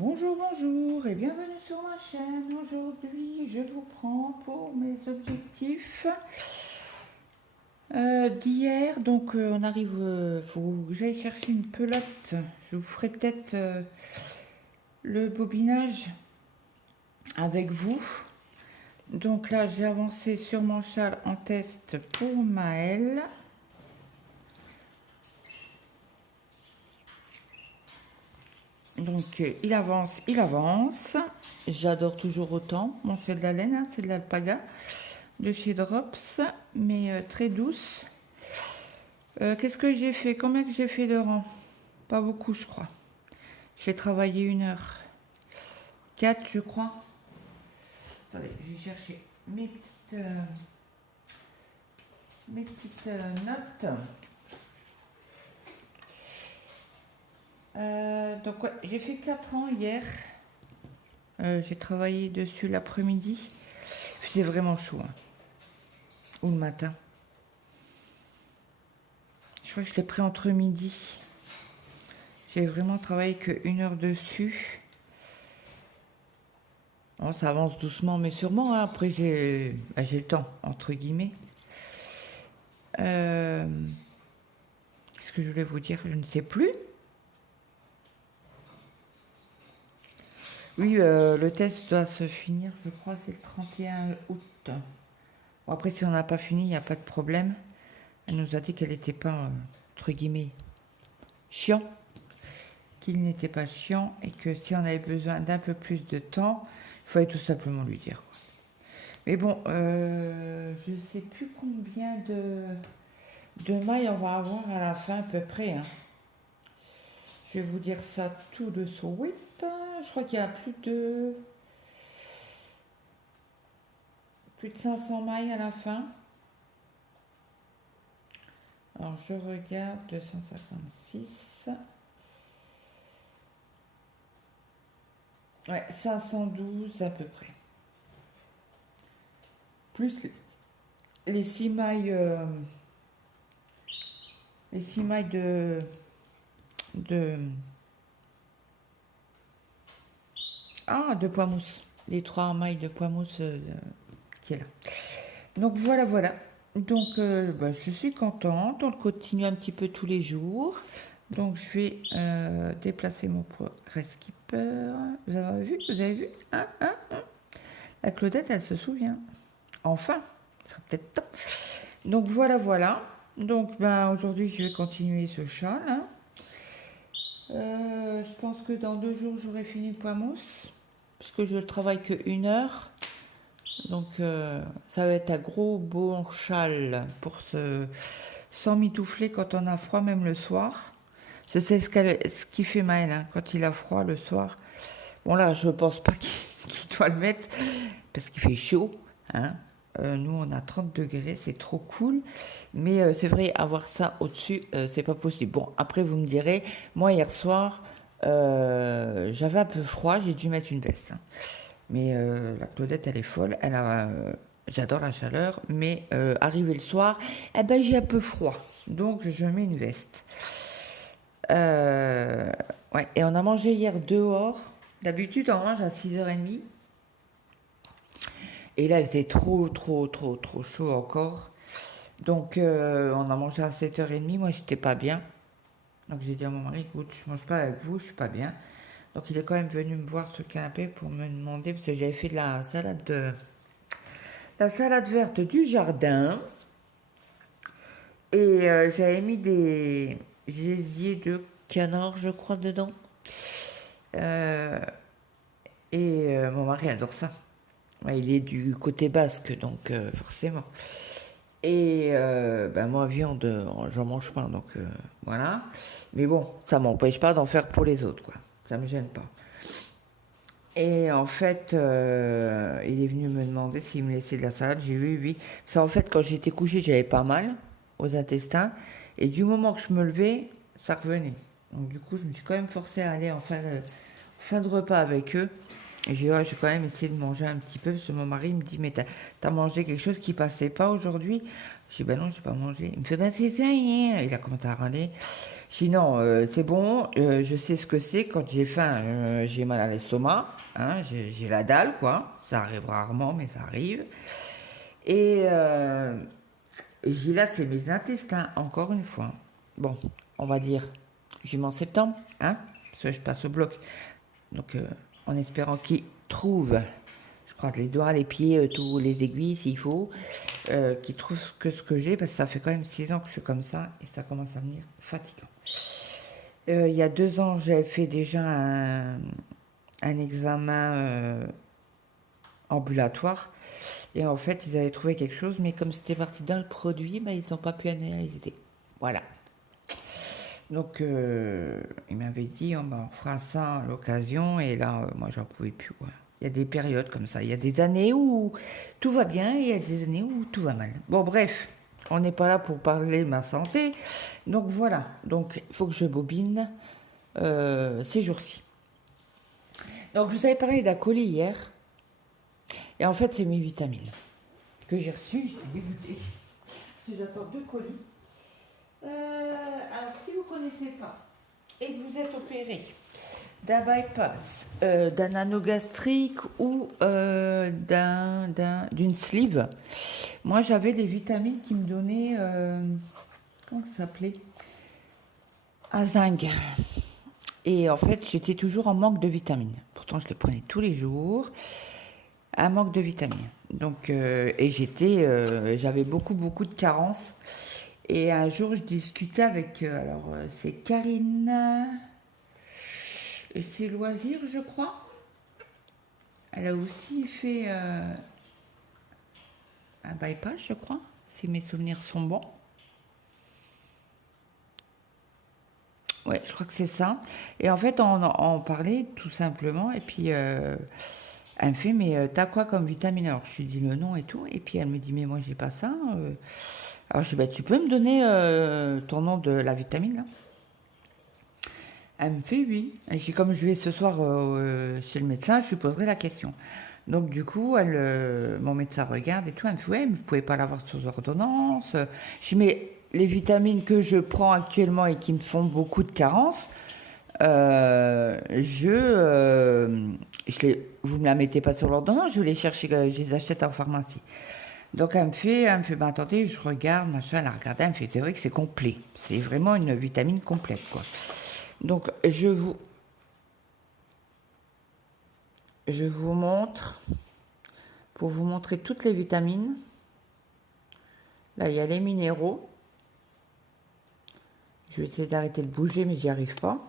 Bonjour, bonjour et bienvenue sur ma chaîne. Aujourd'hui, je vous prends pour mes objectifs d'hier. Donc, on arrive, faut que j'aille chercher une pelote. Je vous ferai peut-être le bobinage avec vous. Donc là, j'ai avancé sur mon châle en test pour Maëlle. Donc, il avance, il avance. J'adore toujours autant. Bon, c'est de la laine, hein, c'est de l'alpaga de chez Drops, mais très douce. Qu'est-ce que j'ai fait? Combien que j'ai fait de rang? Pas beaucoup, je crois. J'ai travaillé 1 heure. 4, je crois. Attendez, je vais chercher mes petites notes. Donc, ouais, j'ai fait 4 rangs hier. J'ai travaillé dessus l'après-midi. C'est vraiment chaud. Hein. Ou le matin. Je crois que je l'ai pris entre midi. J'ai vraiment travaillé que 1 heure dessus. Bon, ça avance doucement mais sûrement. Hein. Après, j'ai le temps, entre guillemets. Qu'est-ce que je voulais vous dire? Je ne sais plus. Oui, le test doit se finir, je crois, c'est le 31 août. Bon, après, si on n'a pas fini, il n'y a pas de problème. Elle nous a dit qu'elle n'était pas, entre guillemets, chiant. Qu'il n'était pas chiant et que si on avait besoin d'un peu plus de temps, il fallait tout simplement lui dire. Mais bon, je ne sais plus combien de mailles on va avoir à la fin à peu près. Hein. Je vais vous dire ça tout de suite. Je crois qu'il y a plus de 500 mailles à la fin. Alors je regarde 256. Ouais, 512 à peu près. Plus les 6 mailles, de poids mousse. Les 3 mailles de poids mousse qui est là. Donc voilà. Donc je suis contente. On continue un petit peu tous les jours. Donc je vais déplacer mon progress keeper. Vous avez vu hein. La Claudette, elle se souvient. Enfin, ça sera peut-être temps. Donc voilà. Donc aujourd'hui, je vais continuer ce châle. Hein. Je pense que dans 2 jours, j'aurai fini le poids mousse. Parce que je ne travaille que 1 heure. Donc ça va être un gros beau châle pour sans mitoufler quand on a froid, même le soir. C'est ce qui fait Maëlle, hein, quand il a froid le soir. Bon là, je pense pas qu'il doit le mettre parce qu'il fait chaud. Hein. Nous, on a 30 degrés, c'est trop cool. Mais c'est vrai, avoir ça au-dessus, c'est pas possible. Bon, après, vous me direz, moi, hier soir, j'avais un peu froid, j'ai dû mettre une veste. Hein. Mais la Claudette, elle est folle. J'adore la chaleur, mais arrivé le soir, j'ai un peu froid. Donc, je mets une veste. Ouais, et on a mangé hier dehors. D'habitude, on mange à 6h30. Et là, il faisait trop chaud encore. Donc, on a mangé à 7h30. Moi, j'étais pas bien. Donc, j'ai dit à mon mari, écoute, je mange pas avec vous, je suis pas bien. Donc, il est quand même venu me voir sur le canapé pour me demander, parce que j'avais fait de la salade verte du jardin. Et j'avais mis des gésiers de canard, je crois, dedans. Mon mari adore ça. Ouais, il est du côté basque, donc forcément. Et moi, viande, j'en mange pas, donc voilà. Mais bon, ça m'empêche pas d'en faire pour les autres, quoi. Ça me gêne pas. Et en fait, il est venu me demander s'il me laissait de la salade. J'ai dit oui. Parce qu'en fait, quand j'étais couchée, j'avais pas mal aux intestins. Et du moment que je me levais, ça revenait. Donc du coup, je me suis quand même forcée à aller en fin de repas avec eux. Et j'ai dit, ouais, je vais quand même essayer de manger un petit peu. Parce que mon mari me dit, mais t'as mangé quelque chose qui passait pas aujourd'hui? Je dis, bah non, j'ai pas mangé. Il me fait, bah c'est ça, hein. Il a commencé à râler. Je dis, non, c'est bon, je sais ce que c'est. Quand j'ai faim, j'ai mal à l'estomac. Hein, j'ai la dalle, quoi. Ça arrive rarement, mais ça arrive. Et je dis, là, c'est mes intestins, encore une fois. Bon, on va dire, je en septembre, hein, parce que je passe au bloc. Donc, en espérant qu'il trouve, je crois, les doigts, les pieds, tous les aiguilles, s'il faut, qu'il trouve que ce que j'ai, parce que ça fait quand même 6 ans que je suis comme ça, et ça commence à venir fatigant. Il y a 2 ans, j'avais fait déjà un examen ambulatoire, et en fait, ils avaient trouvé quelque chose, mais comme c'était parti dans le produit, bah, ils n'ont pas pu analyser. Voilà. Donc, il m'avait dit, oh, bah, on fera ça à l'occasion, et là, moi, j'en pouvais plus. Ouais. Il y a des périodes comme ça. Il y a des années où tout va bien, et il y a des années où tout va mal. Bon, bref, on n'est pas là pour parler de ma santé. Donc, voilà. Donc, il faut que je bobine ces jours-ci. Donc, je vous avais parlé d'un colis hier, et en fait, c'est mes vitamines que j'ai reçues. J'étais dégoûtée. Parce que j'attends 2 colis. Alors, si vous ne connaissez pas et que vous êtes opéré d'un bypass, d'un anneau gastrique ou d'une sleeve, moi j'avais des vitamines qui me donnaient, comment ça s'appelait, un zinc. Et en fait, j'étais toujours en manque de vitamines. Pourtant, je les prenais tous les jours. Un manque de vitamines. Donc, et j'avais beaucoup de carences. Et un jour, je discutais avec, c'est Karine et ses loisirs, je crois. Elle a aussi fait un bypass, je crois, si mes souvenirs sont bons. Ouais, je crois que c'est ça. Et en fait, on parlait tout simplement. Et puis, elle me fait, mais t'as quoi comme vitamine? Alors, je lui dis le nom et tout. Et puis, elle me dit, mais moi, j'ai pas ça. Alors, je dis, bah, tu peux me donner ton nom de la vitamine, là? Elle me fait oui. Et j'ai comme je vais ce soir chez le médecin, je lui poserai la question. Donc du coup, mon médecin regarde et tout, elle me fait ouais, mais vous pouvez pas l'avoir sous ordonnance. Je dis mais les vitamines que je prends actuellement et qui me font beaucoup de carences, vous me la mettez pas sur l'ordonnance, je vais les chercher, je les achète en pharmacie. Donc elle me fait, bah attendez, je regarde, machin, elle a regardé, elle me fait c'est vrai que c'est complet, c'est vraiment une vitamine complète quoi. Donc, je vous montre, pour vous montrer toutes les vitamines. Là, il y a les minéraux. Je vais essayer d'arrêter de bouger, mais j'y arrive pas.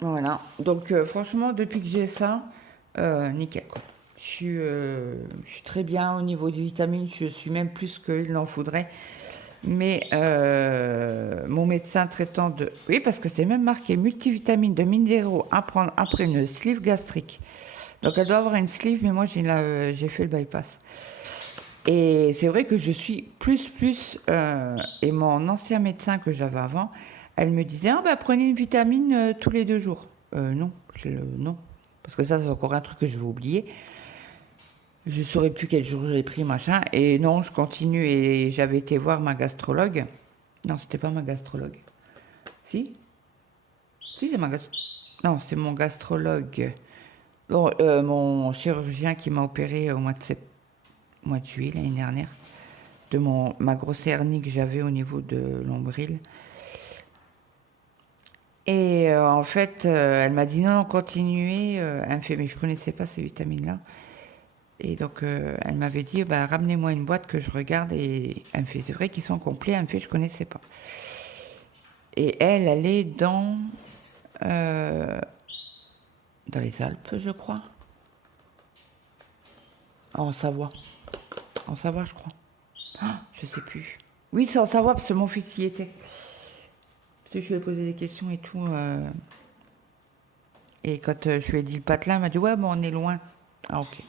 Voilà. Donc, franchement, depuis que j'ai ça, nickel, quoi. Je suis très bien au niveau des vitamines. Je suis même plus qu'il n'en faudrait. Mais mon médecin traitant de... Oui, parce que c'est même marqué multivitamines de minéraux à prendre après une sleeve gastrique. Donc elle doit avoir une sleeve, mais moi j'ai fait le bypass. Et c'est vrai que je suis plus... et mon ancien médecin que j'avais avant, elle me disait, ah bah prenez une vitamine tous les 2 jours. Non, non. Parce que ça, c'est encore un truc que je vais oublier. Je ne saurais plus quel jour j'ai pris, machin. Et non, je continue. Et j'avais été voir ma gastrologue. Non, c'était pas ma gastrologue. Si? Si, c'est ma gastrologue. Non, c'est mon gastrologue. Non, mon chirurgien qui m'a opéré au mois de juillet, l'année dernière. De ma grosse hernie que j'avais au niveau de l'ombril. Et en fait, elle m'a dit non, continuez. Elle me fait, mais je connaissais pas ces vitamines-là. Et donc, elle m'avait dit, bah, ramenez-moi une boîte que je regarde. Et elle me fait, c'est vrai qu'ils sont complets. Elle me fait, je connaissais pas. Et elle est dans les Alpes, je crois. En Savoie. En Savoie, je crois. Ah, je sais plus. Oui, c'est en Savoie parce que mon fils y était. Parce que je lui ai posé des questions et tout. Et quand je lui ai dit le patelin, elle m'a dit, ouais, bon, on est loin. Ah, ok.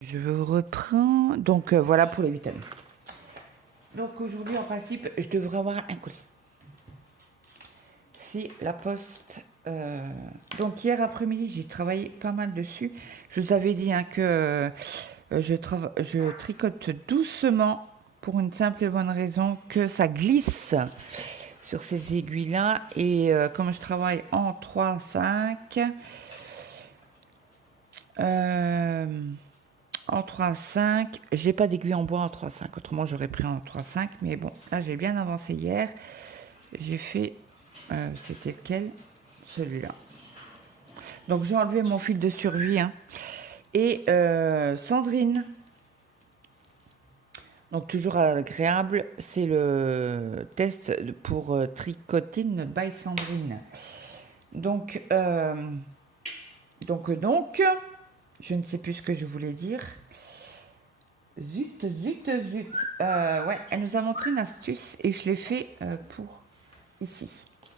Je reprends. Donc voilà pour les vitamines. Donc aujourd'hui, en principe, je devrais avoir un colis. Si la poste Donc hier après-midi, j'ai travaillé pas mal dessus. Je vous avais dit hein, que je tricote doucement pour une simple et bonne raison que ça glisse sur ces aiguilles-là. Et comme je travaille en 3-5, en 3-5, j'ai pas d'aiguille en bois en 3-5, autrement j'aurais pris en 3-5, mais bon, là j'ai bien avancé hier. J'ai fait, c'était lequel? Celui-là. Donc j'ai enlevé mon fil de survie, hein. Et Sandrine, donc toujours agréable, c'est le test pour Tricotine by Sandrine. Donc, je ne sais plus ce que je voulais dire. Zut. Ouais, elle nous a montré une astuce et je l'ai fait pour ici.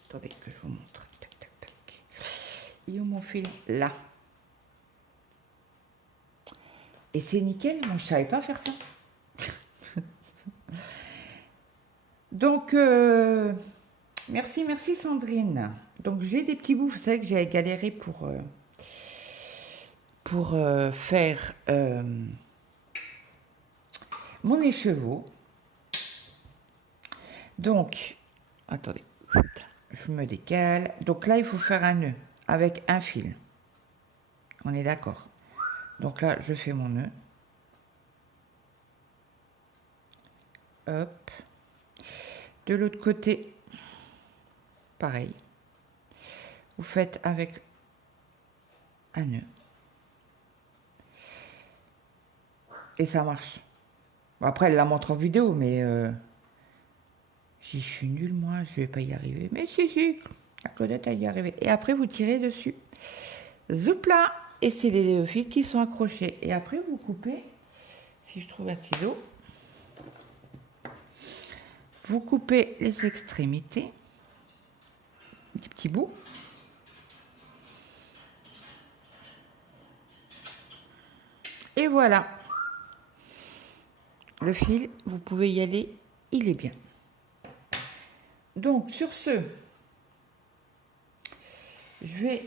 Attendez que je vous montre. Tac, tac, tac. Il y a mon fil là. Et c'est nickel, moi je savais pas faire ça. Donc, merci Sandrine. Donc j'ai des petits bouts, vous savez que j'ai galéré pour faire mon écheveau. Donc, attendez, je me décale. Donc là, il faut faire un nœud avec un fil. On est d'accord. Donc là, je fais mon nœud. Hop. De l'autre côté, pareil. Vous faites avec un nœud. Et ça marche. Bon, après, elle la montre en vidéo, mais je suis nulle, moi, je vais pas y arriver. Mais si, la Claudette, elle y est arrivée. Et après, vous tirez dessus. Zoupla. Et c'est les fils qui sont accrochés. Et après, vous coupez, si je trouve un ciseau, vous coupez les extrémités, des petits bouts. Et voilà. Le fil, vous pouvez y aller, il est bien. Donc, sur ce, j'ai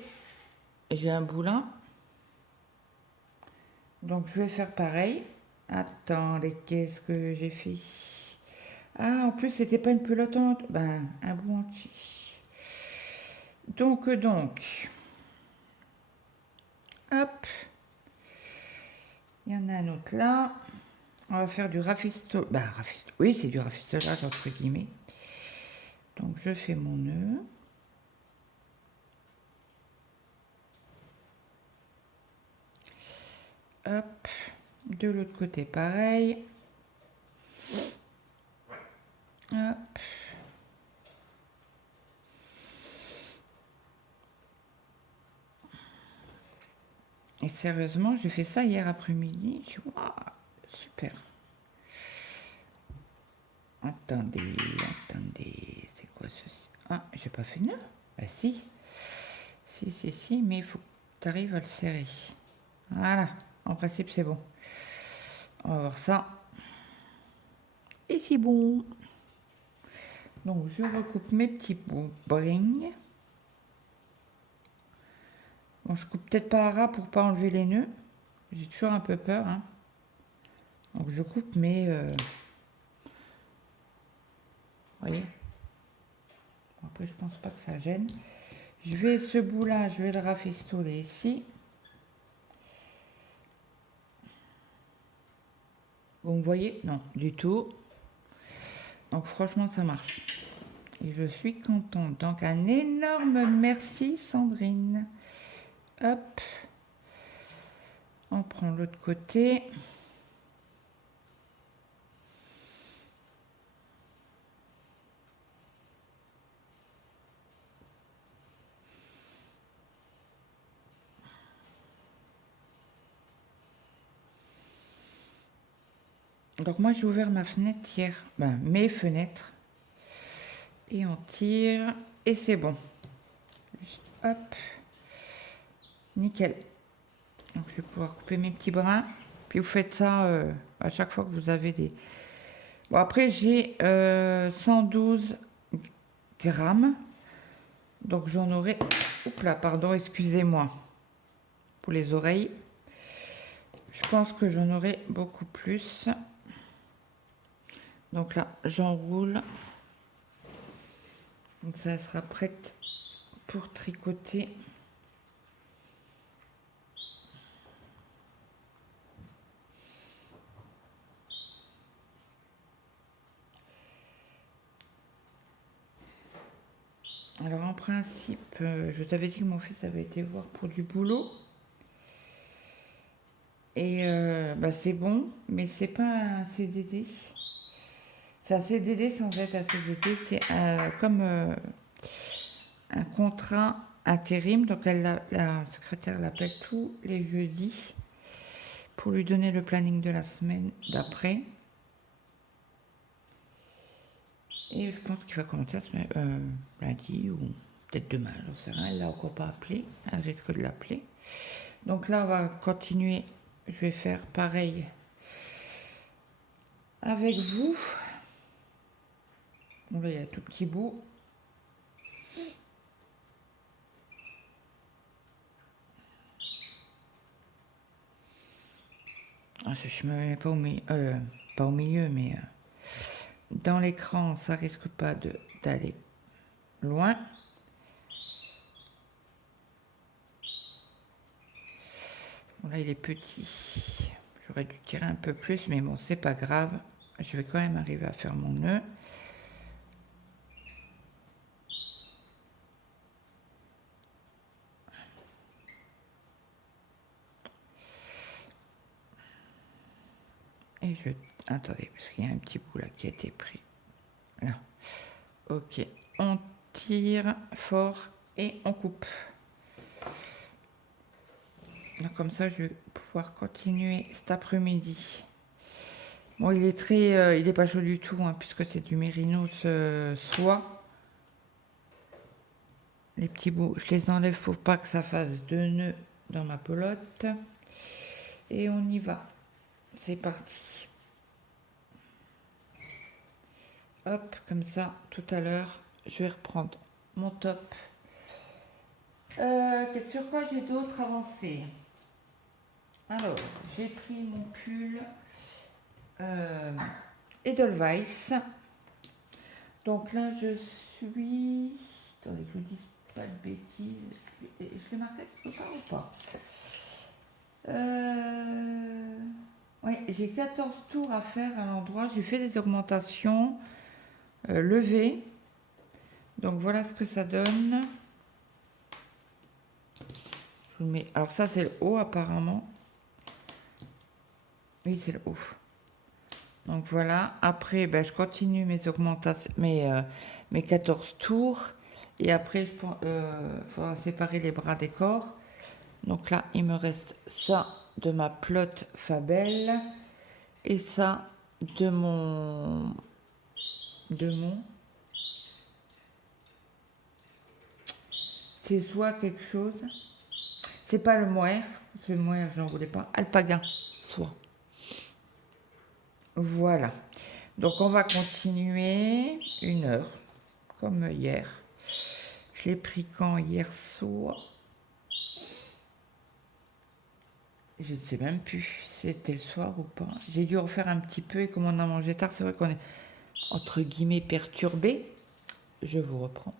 un boulin. Donc, je vais faire pareil. Attendez, qu'est-ce que j'ai fait? Ah, en plus, c'était pas une pelote, ben, un bout entier. Donc, hop. Il y en a un autre là. On va faire du rafistolage. Ben, oui, c'est du rafistolage, entre guillemets. Donc, je fais mon nœud. Hop. De l'autre côté, pareil. Hop. Et sérieusement, j'ai fait ça hier après-midi. Je suis waouh, super. Attendez, c'est quoi ceci? Ah, j'ai pas fait nœud? Bah si. Si, mais il faut que tu arrives à le serrer. Voilà, en principe c'est bon. On va voir ça. Et c'est bon. Donc je recoupe mes petits bouts. Bring. Bon, je coupe peut-être pas à ras pour pas enlever les nœuds. J'ai toujours un peu peur. Hein. Donc je coupe mes... Vous voyez? Après je pense pas que ça gêne. Je vais ce bout là, je vais le rafistoler ici. Vous me voyez? Non, du tout. Donc franchement ça marche. Et je suis contente. Donc un énorme merci Sandrine. Hop. On prend l'autre côté. Donc moi j'ai ouvert ma fenêtre hier, ben, mes fenêtres, et on tire, et c'est bon. Juste, hop, nickel. Donc je vais pouvoir couper mes petits brins, puis vous faites ça à chaque fois que vous avez des... Bon après j'ai 112 grammes, donc j'en aurai Oups là, pardon, excusez-moi. Pour les oreilles. Je pense que j'en aurai beaucoup plus. Donc là, j'enroule. Donc ça sera prête pour tricoter. Alors en principe, je t'avais dit que mon fils avait été voir pour du boulot. Et bah, c'est bon, mais c'est pas un CDD. C'est un CDD sans être un CDD. C'est comme un contrat intérim. Donc la secrétaire l'appelle tous les jeudis pour lui donner le planning de la semaine d'après. Et je pense qu'il va commencer lundi ou peut-être demain, j'en sais rien. Elle l'a encore pas appelé. Elle risque de l'appeler. Donc là, on va continuer. Je vais faire pareil avec vous. Bon, là, il y a un tout petit bout. Ah, je me mets pas au milieu, pas au milieu, mais dans l'écran, ça risque pas d'aller loin. Bon, là, il est petit. J'aurais dû tirer un peu plus, mais bon, c'est pas grave. Je vais quand même arriver à faire mon nœud. Et je... Attendez, parce qu'il y a un petit bout là qui a été pris. Là. Ok. On tire fort et on coupe. Donc, comme ça, je vais pouvoir continuer cet après-midi. Bon, il est très... il est pas chaud du tout, hein, puisque c'est du mérinos soie. Les petits bouts, je les enlève pour pas que ça fasse deux nœuds dans ma pelote. Et on y va. C'est parti. Hop, comme ça, tout à l'heure, je vais reprendre mon top. Sur quoi j'ai d'autres avancées? Alors, j'ai pris mon pull Edelweiss. Donc là, je suis... Attendez, que je ne dise pas de bêtises. Je l'ai marqué quelque part ou pas? Oui, j'ai 14 tours à faire à l'endroit. J'ai fait des augmentations levées. Donc voilà ce que ça donne. Je vous mets... Alors ça, c'est le haut apparemment. Oui, c'est le haut. Donc voilà. Après, ben, je continue mes augmentations, mes 14 tours. Et après, il faudra séparer les bras des corps. Donc là, il me reste ça de ma pelote Fabel. Et ça de mon... C'est soit quelque chose... C'est pas le mohair. Le mohair, j'en voulais pas. Alpaga, soit. Voilà. Donc on va continuer 1 heure, comme hier. Je l'ai pris quand? Hier soir. Je ne sais même plus si c'était le soir ou pas. J'ai dû refaire un petit peu et comme on a mangé tard, c'est vrai qu'on est entre guillemets perturbé. Je vous reprends.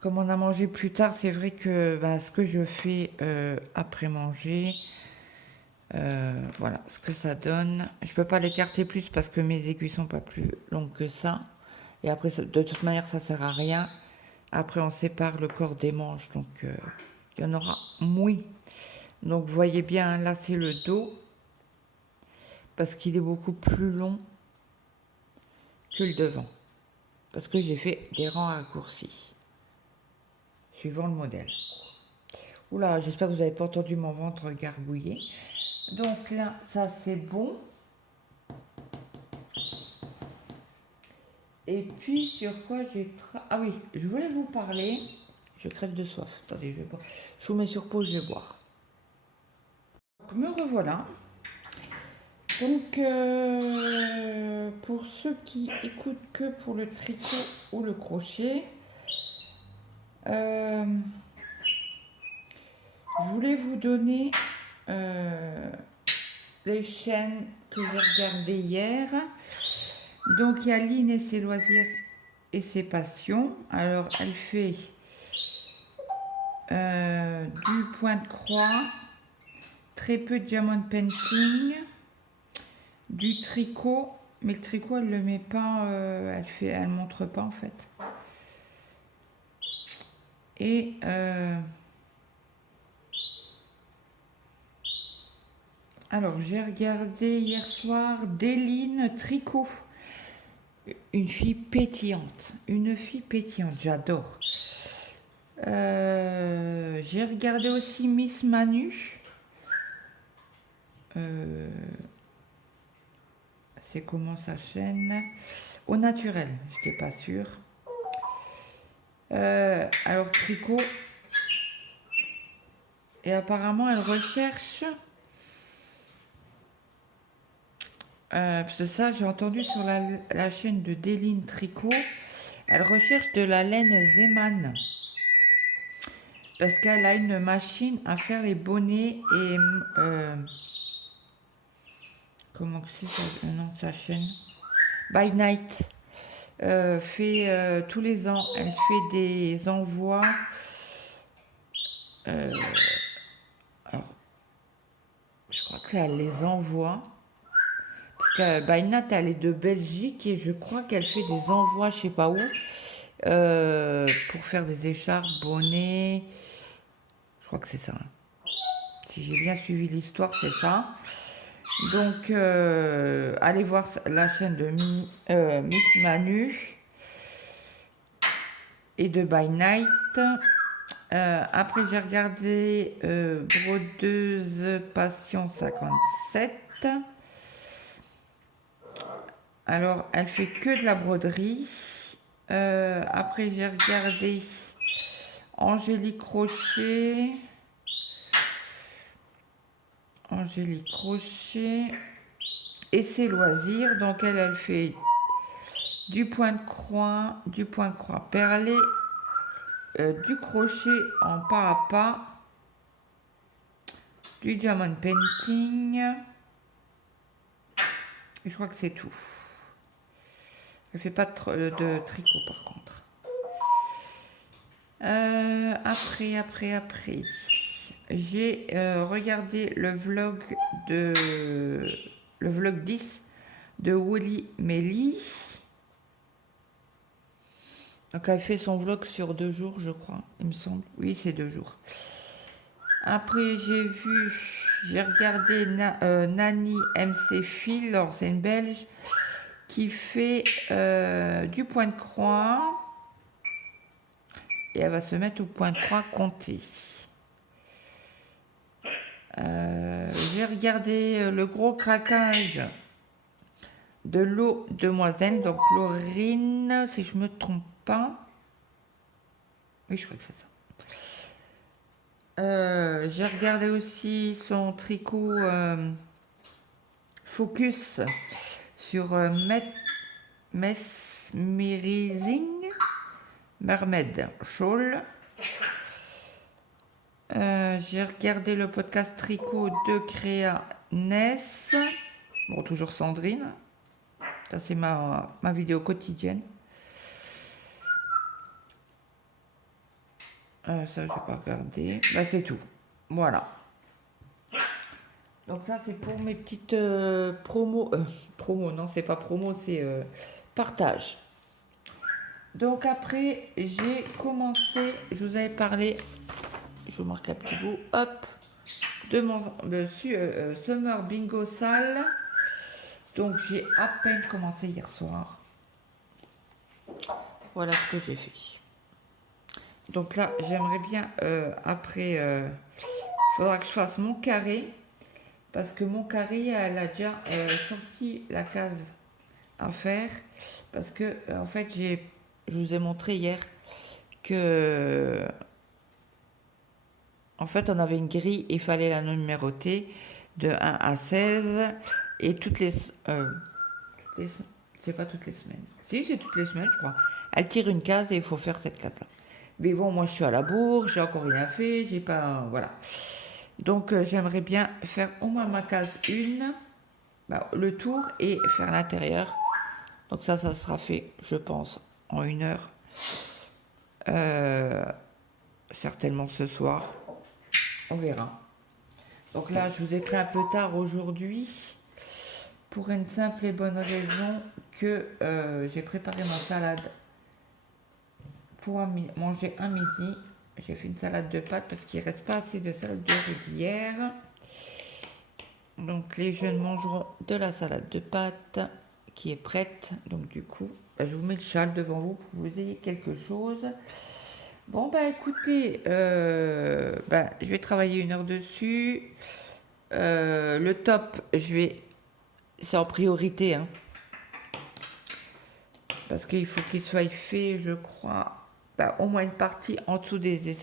Comme on a mangé plus tard, c'est vrai que ce que je fais après manger, voilà ce que ça donne. Je peux pas l'écarter plus parce que mes aiguilles sont pas plus longues que ça. Et après, de toute manière, ça sert à rien. Après, on sépare le corps des manches, donc il y en aura moins. Donc, vous voyez bien, hein, là, c'est le dos. Parce qu'il est beaucoup plus long que le devant. Parce que j'ai fait des rangs raccourcis. Suivant le modèle. Oula, j'espère que vous n'avez pas entendu mon ventre gargouiller. Donc là, ça, c'est bon. Et puis, sur quoi j'ai... Ah oui, je voulais vous parler. Je crève de soif. Attendez, je vais boire. Je vous mets sur pause, je vais boire. Me revoilà. Donc, pour ceux qui écoutent que pour le tricot ou le crochet, Je voulais vous donner les chaînes que j'ai regardées hier. Donc il y a Lynn et ses loisirs et ses passions. Alors elle fait du point de croix, très peu de diamond painting, du tricot, mais le tricot elle le met pas, elle montre pas en fait. Et alors j'ai regardé hier soir Déline Tricot, une fille pétillante, j'adore. J'ai regardé aussi Miss Manu. C'est comment sa chaîne? Au naturel, j'étais pas sûre. Alors tricot. Et apparemment elle recherche. Parce que ça j'ai entendu sur la chaîne de Déline Tricot. Elle recherche de la laine Zeman. Parce qu'elle a une machine à faire les bonnets et comment c'est le nom de sa chaîne? By Night. Fait tous les ans, elle fait des envois. Alors, je crois qu'elle les envoie. Parce que By Night, elle est de Belgique et je crois qu'elle fait des envois, je sais pas où, pour faire des écharpes, bonnets. Je crois que c'est ça. Si j'ai bien suivi l'histoire, c'est ça. Donc, allez voir la chaîne de Miss Manu et de By Night. Après, j'ai regardé Brodeuse Passion 57. Alors, elle fait que de la broderie. Après, j'ai regardé Angélique Crochet. Et ses loisirs. Donc elle fait du point de croix perlé, du crochet en pas à pas, du diamond painting. Et je crois que c'est tout. Elle fait pas de tricot par contre. Après. J'ai regardé le vlog 10 de Wally Melly. Donc elle fait son vlog sur 2 jours, je crois, il me semble. Oui, c'est 2 jours. Après, j'ai regardé Nani MC Phil, alors c'est une Belge qui fait du point de croix. Et elle va se mettre au point de croix compté. J'ai regardé le gros craquage de l'eau demoiselle, donc Laurine, si je me trompe pas. Oui, je crois que c'est ça. J'ai regardé aussi son tricot focus sur Mesmerizing Mermaid Shawl. J'ai regardé le podcast tricot de Créa Ness. Bon, toujours Sandrine. Ça, c'est ma vidéo quotidienne. Ça, je vais pas regarder. Bah, c'est tout. Voilà. Donc ça, c'est pour mes petites promos. Promo, non, c'est pas promo, c'est partage. Donc après, j'ai commencé, je vous avais parlé, je vous marque un petit bout, hop, de mon Summer Bingo Salle. Donc j'ai à peine commencé hier soir. Voilà ce que j'ai fait. Donc là, j'aimerais bien, après, il faudra que je fasse mon carré. Parce que mon carré, elle a déjà sorti la case à faire. Parce que, en fait, je vous ai montré hier que, en fait, on avait une grille et il fallait la numéroter de 1 à 16. Et c'est pas toutes les semaines. Si, c'est toutes les semaines, je crois. Elle tire une case et il faut faire cette case-là. Mais bon, moi je suis à la bourre, j'ai encore rien fait, j'ai pas... Voilà. Donc j'aimerais bien faire au moins ma case 1, bah, le tour et faire l'intérieur. Donc ça sera fait, je pense, en 1 heure. Certainement ce soir. On verra. Donc là, je vous ai pris un peu tard aujourd'hui pour une simple et bonne raison que j'ai préparé ma salade pour manger un midi. J'ai fait une salade de pâtes parce qu'il ne reste pas assez de salade de riz d'hier. Donc les jeunes mangeront de la salade de pâtes qui est prête. Donc du coup, je vous mets le châle devant vous pour que vous ayez quelque chose. Bon bah écoutez, je vais travailler 1 heure dessus. Le top, c'est en priorité, hein, parce qu'il faut qu'il soit fait, je crois, au moins une partie en dessous des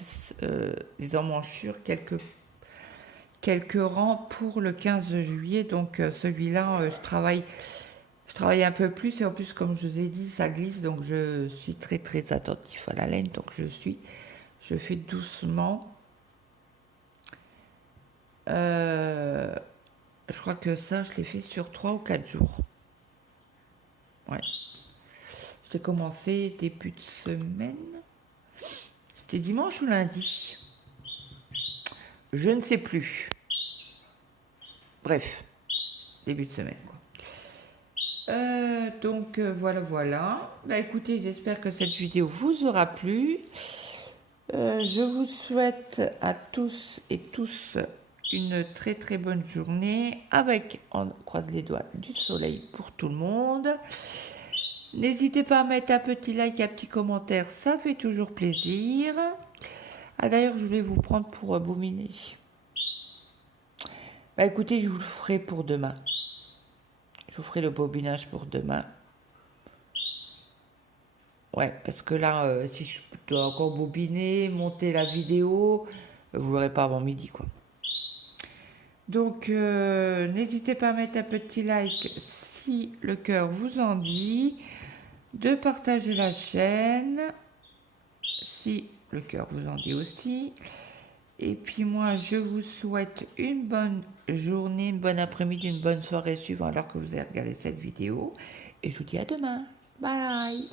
emmanchures, quelques rangs pour le 15 juillet. Donc celui-là, je travaille un peu plus, et en plus, comme je vous ai dit, ça glisse, donc je suis très très attentif à la laine, donc je fais doucement. Je crois que ça, je l'ai fait sur 3 ou 4 jours. Ouais. J'ai commencé début de semaine. C'était dimanche ou lundi? Je ne sais plus. Bref, début de semaine, quoi. Voilà. Bah écoutez, j'espère que cette vidéo vous aura plu. Je vous souhaite à tous et tous une très très bonne journée avec, on croise les doigts, du soleil pour tout le monde. N'hésitez pas à mettre un petit like, un petit commentaire, ça fait toujours plaisir. Ah d'ailleurs, je voulais vous prendre pour bobiner. Bah écoutez, je vous le ferai pour demain. Je vous ferai le bobinage pour demain. Ouais, parce que là, si je dois encore bobiner, monter la vidéo, vous l'aurez pas avant midi, quoi. Donc, n'hésitez pas à mettre un petit like si le cœur vous en dit, de partager la chaîne si le cœur vous en dit aussi. Et puis moi, je vous souhaite une bonne journée, une bonne après-midi, une bonne soirée suivant l'heure que vous avez regardé cette vidéo. Et je vous dis à demain. Bye!